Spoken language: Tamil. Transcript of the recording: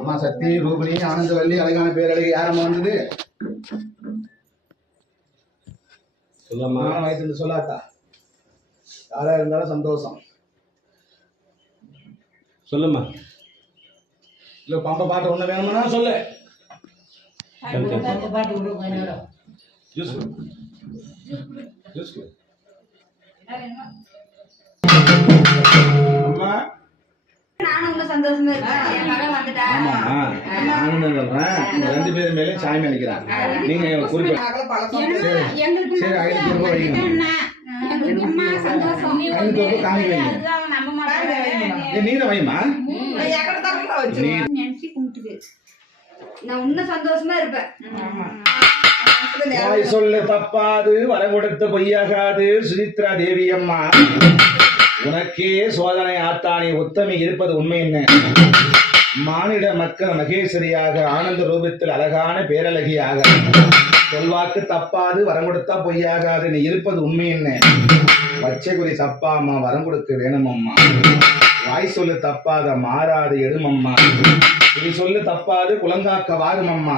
அம்மா சக்தி ரூபிணி ஆனந்தவல்லி அழகான பேரழகி யாரம்மா வந்தது சொல்லம்மா. வயசுல சொல்லாத்தா யாரா இருந்தாலும் சந்தோஷம் சொல்லுமா. இல்ல பம்ப பாட்டு ஒண்ணு வேணும்னா சொல்லு. அம்மா சந்தோஷமா ரெண்டு பேரும் மேலே சாமி அளிக்கிறாங்க. நீங்க நீங்க வைமா நான் இன்னும் சந்தோஷமா இருப்பேன். சொல்லு தப்பாது வரம் கொடுத்த பொய்யாகாது. சுசித்ரா தேவி அம்மா உனக்கே சோதனை ஆத்தானி உத்தமி இருப்பது உண்மை என்ன? மானிட மக்கள் மகேஸ்வரியாக ஆனந்த ரூபத்தில் அழகான பேரழகியாக சொல்வாக்கு தப்பாது வரம் கொடுத்தா பொய்யாகாது. நீ இருப்பது உண்மை என்ன? பச்சை குறி தப்பா அம்மா வரம் கொடுக்க வேணும் அம்மா. வாய் சொல்லு தப்பாத மாறாது எழுமம்மா. இது சொல்லு தப்பாது குலங்காக்க வாரும் அம்மா.